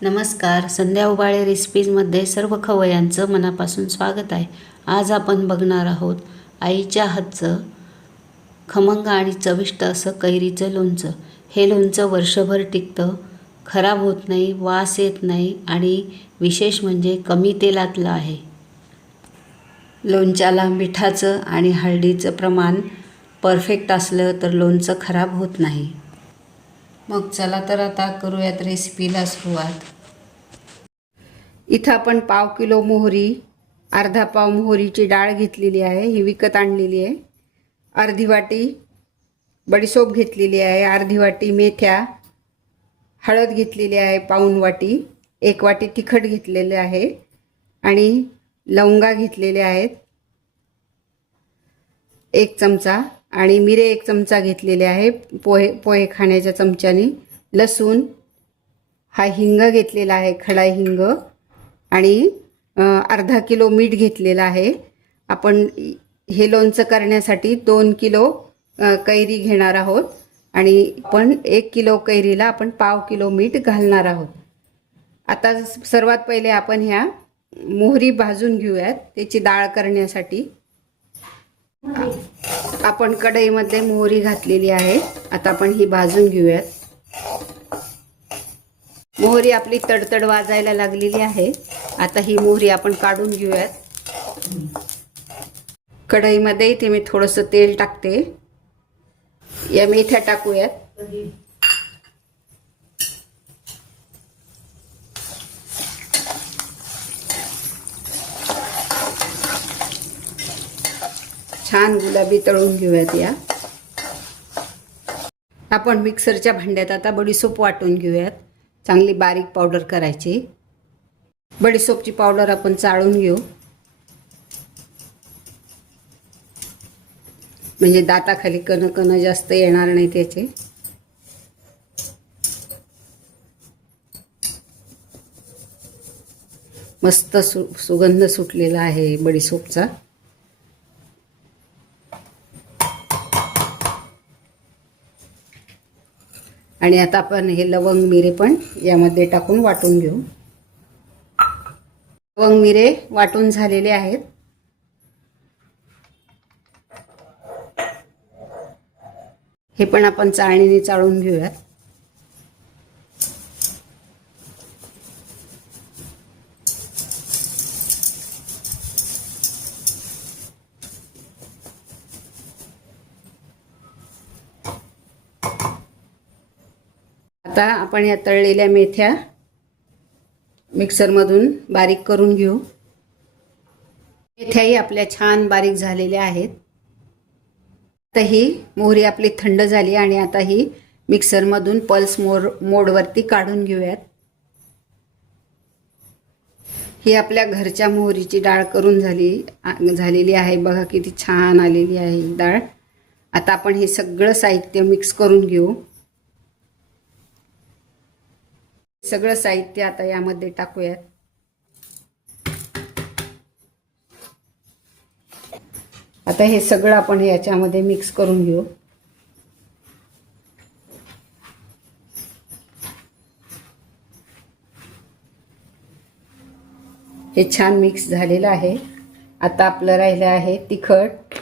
नमस्कार. संध्या उबाळे रेसिपीजमध्ये सर्व खवय्यांचं मनापासून स्वागत आहे. आज आपण बघणार आहोत आईच्या हातचं खमंग आणि चविष्ट असं कैरीचं लोणचं. हे लोणचं वर्षभर टिकतं, खराब होत नाही, वास येत नाही आणि विशेष म्हणजे कमी तेलातलं आहे. लोणच्याला मिठाचं आणि हळदीचं प्रमाण परफेक्ट असलं तर लोणचं खराब होत नाही. मग चला तर आता करूयात रेसिपीला सुरुवात. इथं आपण पाव किलो मोहरी, अर्धा पाव मोहरीची डाळ घेतलेली आहे, ही विकत आणलेली आहे. अर्धी वाटी बडीशोप घेतलेली आहे, अर्धी वाटी मेथ्या, हळद घेतलेली आहे पाऊण वाटी, 1 वाटी तिखट घेतलेले आहे आणि लवंगा घेतलेले आहेत 1 चमचा आणि मिरे 1 चमचा घेतलेले आहे पोहे खाण्याच्या चमच्याने. लसूण, हा हिंग घेतलेला आहे, खडा हिंग आणि अर्धा किलो मीठ घेतलेलं आहे. आपण हे लोणचं करण्यासाठी 2 किलो कैरी घेणार आहोत आणि पण 1 किलो कैरीला आपण पाव किलो मीठ घालणार आहोत. आता सर्वात पहिले आपण ह्या मोहरी भाजून घेऊयात त्याची डाळ करण्यासाठी. आपण कढईमध्ये मोहरी घातलेली आहे, आता आपण ही भाजून घेऊयात. मोहरी आपली तडतड वाजायला लागलेली आहे. आता ही मोहरी आपण काढून घेऊयात. कढईमध्ये इथे मी थोडंसं तेल टाकते. या मेथ्या टाकूयात. छान गुलाबी तळून घेऊयात. या आपण मिक्सरच्या भांड्यात आता बडीशोप वाटून घेऊयात. चांगली बारीक पावडर करायची. बडीशोपची पावडर आपण चाळून घेऊ, म्हणजे दाताखाली कण जास्त येणार नाही त्याचे. मस्त सुगंध सुटलेला आहे बडीशोपचा. आणि आता आपण हे लवंग मिरे पण यामध्ये टाकून वाटून घेऊ. लवंग मिरे वाटून झालेले आहेत. हे पण आपण चाळणीने चाळून घेऊयात. आता आपण या तळलेल्या मेथ्या मिक्सरमधून बारीक करून घेऊ. मेथ्याही आपल्या छान बारीक झालेल्या आहेत. आता ही मोहरी आपली थंड झाली आणि आता ही मिक्सरमधून पल्स मोडवरती काढून घेऊयात. ही आपल्या घरच्या मोहरीची डाळ करून झालेली आहे. बघा किती छान आलेली आहे ही डाळ. आता आपण हे सगळं साहित्य मिक्स करून घेऊ. सगळं साहित्य आता यामध्ये टाकूयात. आता हे सगळं आपण याच्यामध्ये मिक्स करून घेऊ. हे छान मिक्स झालेलं आहे. आता आपलं राहिलं आहे तिखट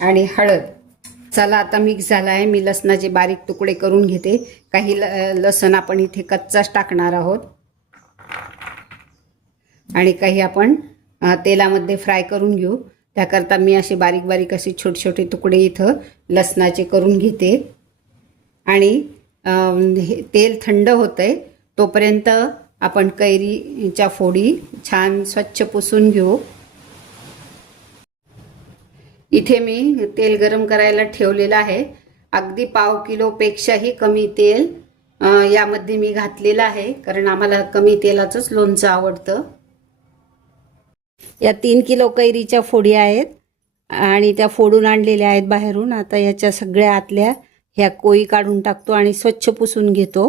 आणि हळद. चला आता मिक्स झाला आहे. मी लसणाचे बारीक तुकडे करून घेते. काही लसण आपण इथे कच्चाच टाकणार आहोत आणि काही आपण तेलामध्ये फ्राय करून घेऊ. त्याकरता मी असे बारीक बारीक असे छोटे छोटे तुकडे इथं लसणाचे करून घेते. आणि तेल थंड होतंय तोपर्यंत आपण कैरीच्या फोडी छान स्वच्छ पुसून घेऊ. इथे मी तेल गरम करायला ठेवलेलं आहे. अगदी पाव किलोपेक्षाही कमी तेल यामध्ये मी घातलेलं आहे, कारण आम्हाला कमी तेलाचंच लोणचं आवडतं. या 3 किलो कैरीच्या फोडी आहेत आणि त्या फोडून आणलेल्या आहेत बाहेरून. आता याच्या सगळ्या आतल्या ह्या कोई काढून टाकतो आणि स्वच्छ पुसून घेतो.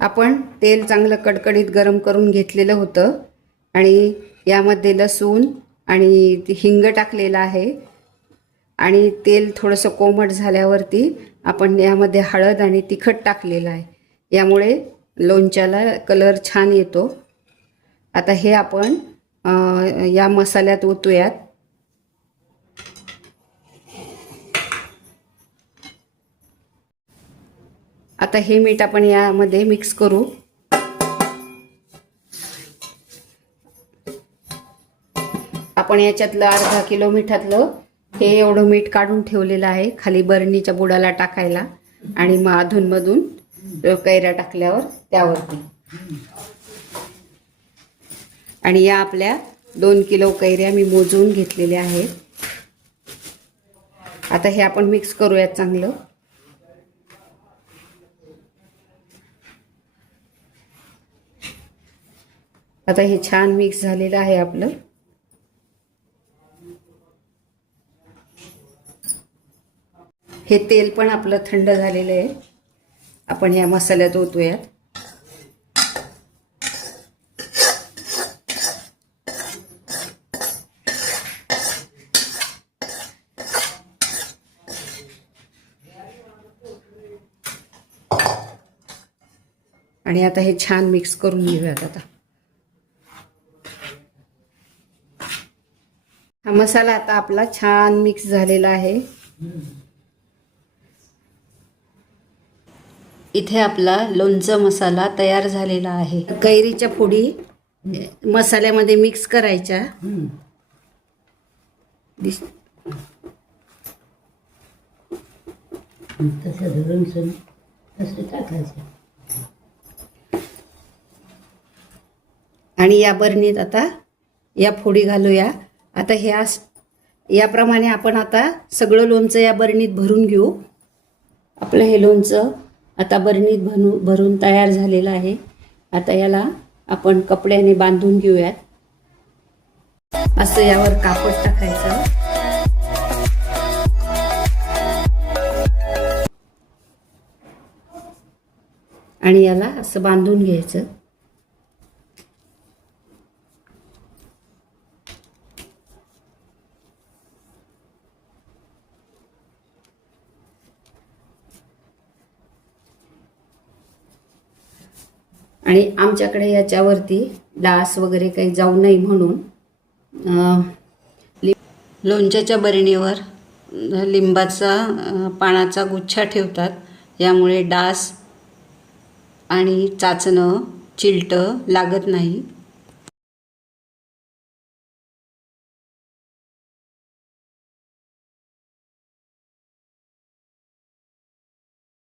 आपण तेल चांगलं कडकडीत गरम करून घेतलेलं होतं आणि यामध्ये लसूण आणि हिंग टाकलेला आहे. आणि तेल थोडंसं कोमट झाल्यावरती आपण यामध्ये हळद आणि तिखट टाकलेलं आहे. यामुळे लोणच्याला कलर छान येतो. आता हे आपण या मसाल्यात ओतूयात. आता हे मीठ आपण यामध्ये मिक्स करू. आपण याच्यातलं अर्धा किलो मिठातलं हे एवढं मीठ काढून ठेवलेलं आहे खाली बरणीच्या बुडाला टाकायला, आणि मग अधूनमधून कैऱ्या टाकल्यावर त्यावरती. आणि या आपल्या 2 किलो कैऱ्या मी मोजून घेतलेल्या आहेत. आता हे आपण मिक्स करूयात चांगलं. आता हे छान मिक्स झालेलं आहे आपलं. हे तेल पण आपलं थंड झालेलं आहे. आपण या मसाल्यात ओतूयात. आणि आता हे छान मिक्स करून घेऊयात. आता हा मसाला आता आपला छान मिक्स झालेला आहे. इथे आपला लोणचं मसाला तयार झालेला आहे. कैरीच्या फोडी मसाल्यामध्ये मिक्स करायच्या. आणि या बरणीत आता या फोडी घालूया. आता ह्या याप्रमाणे आपण आता सगळं लोणचं या बरणीत भरून घेऊ. आपलं हे लोणचं आता बरणीत भरून तयार झालेलं आहे. आता याला आपण कपड्याने बांधून घेऊयात. असं यावर कापड टाकायचं. आणि याला असं बांधून घ्यायचं. आणि आमच्याकडे याच्यावरती डास वगैरे काही जाऊ नये म्हणून लोणच्याच्या बरणीवर लिंबाचा पानाचा गुच्छा ठेवतात. यामुळे डास आणि चाचणं चिलटं लागत नाही.